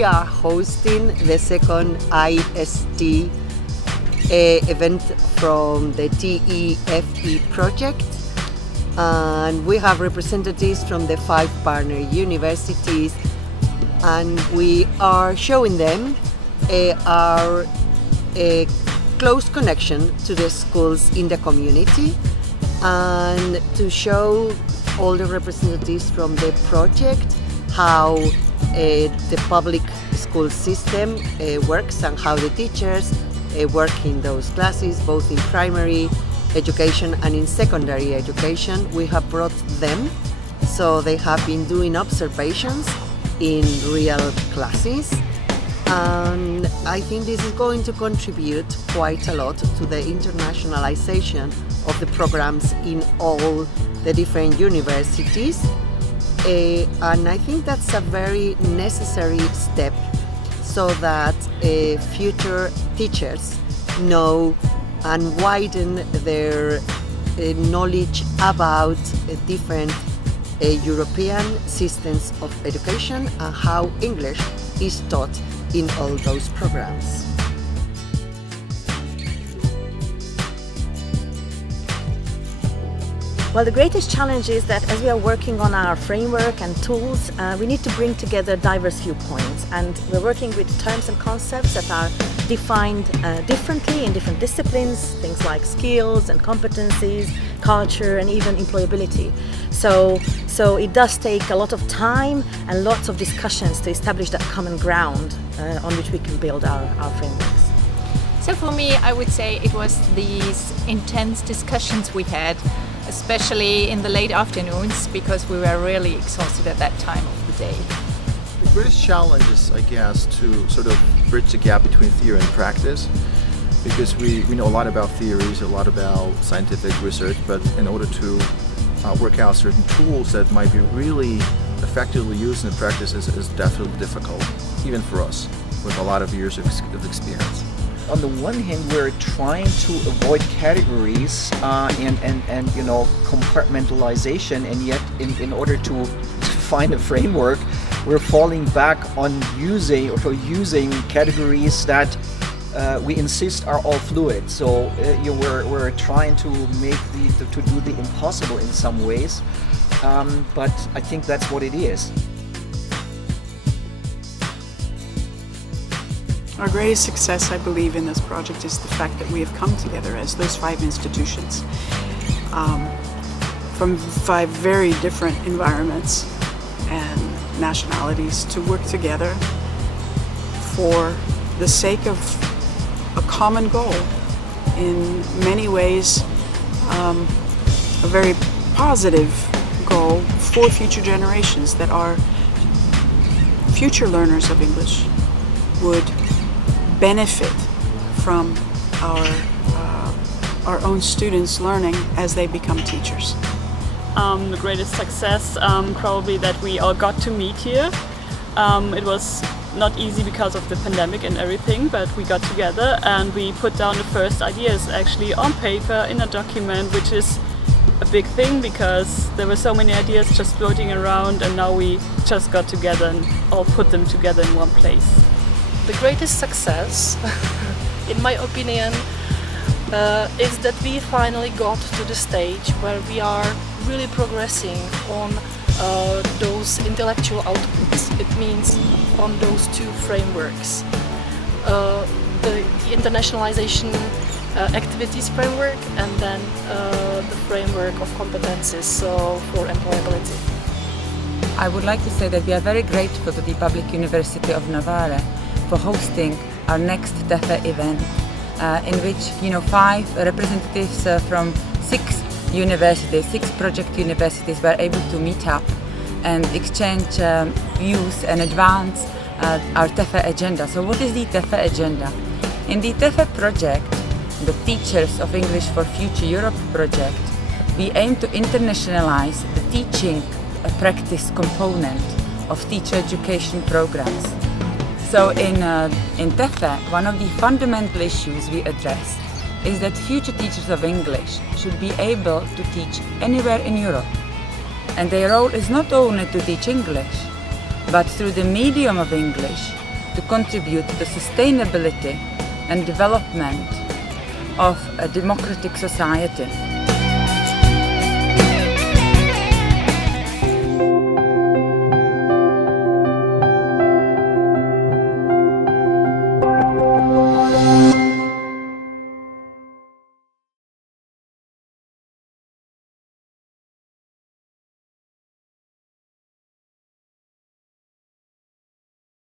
we are hosting the second IST event from the TEFE project, and we have representatives from the 5 partner universities, and we are showing them our close connection to the schools in the community, and to show all the representatives from the project how the public school system works and how the teachers work in those classes, both in primary education and in secondary education. We have brought them, so they have been doing observations in real classes, and I think this is going to contribute quite a lot to the internationalization of the programs in all the different universities, and I think that's a very necessary step, so that future teachers know and widen their knowledge about different European systems of education and how English is taught in all those programs. Well, the greatest challenge is that as we are working on our framework and tools, we need to bring together diverse viewpoints, and we're working with terms and concepts that are defined differently in different disciplines, things like skills and competencies, culture, and even employability. So it does take a lot of time and lots of discussions to establish that common ground on which we can build our frameworks. So for me, I would say it was these intense discussions we had, especially in the late afternoons, because we were really exhausted at that time of the day. The greatest challenge is, I guess, to sort of bridge the gap between theory and practice, because we know a lot about theories, a lot about scientific research, but in order to work out certain tools that might be really effectively used in practice is definitely difficult, even for us, with a lot of years of experience. On the one hand, we're trying to avoid categories and compartmentalization, and yet in order to find a framework, we're falling back on using categories that we insist are all fluid. So we're trying to to do the impossible in some ways, but I think that's what it is. Our greatest success, I believe, in this project is the fact that we have come together as those 5 institutions from 5 very different environments and nationalities to work together for the sake of a common goal. In many ways, a very positive goal for future generations, that our future learners of English would benefit from our own students learning as they become teachers. The greatest success, probably that we all got to meet here. It was not easy because of the pandemic and everything, but we got together and we put down the first ideas actually on paper in a document, which is a big thing because there were so many ideas just floating around, and now we just got together and all put them together in one place. The greatest success, in my opinion, is that we finally got to the stage where we are really progressing on those intellectual outputs. It means on those 2 frameworks. The internationalization activities framework, and then the framework of competences for employability. I would like to say that we are very grateful to the Public University of Navarre for hosting our next Tefe event, in which 5 representatives from 6 universities, 6 project universities were able to meet up and exchange views and advance our Tefe agenda. So what is the Tefe agenda? In the Tefe project, the Teachers of English for Future Europe project, we aim to internationalize the teaching practice component of teacher education programs. So in Tefe, one of the fundamental issues we address is that future teachers of English should be able to teach anywhere in Europe. And their role is not only to teach English, but through the medium of English, to contribute to the sustainability and development of a democratic society.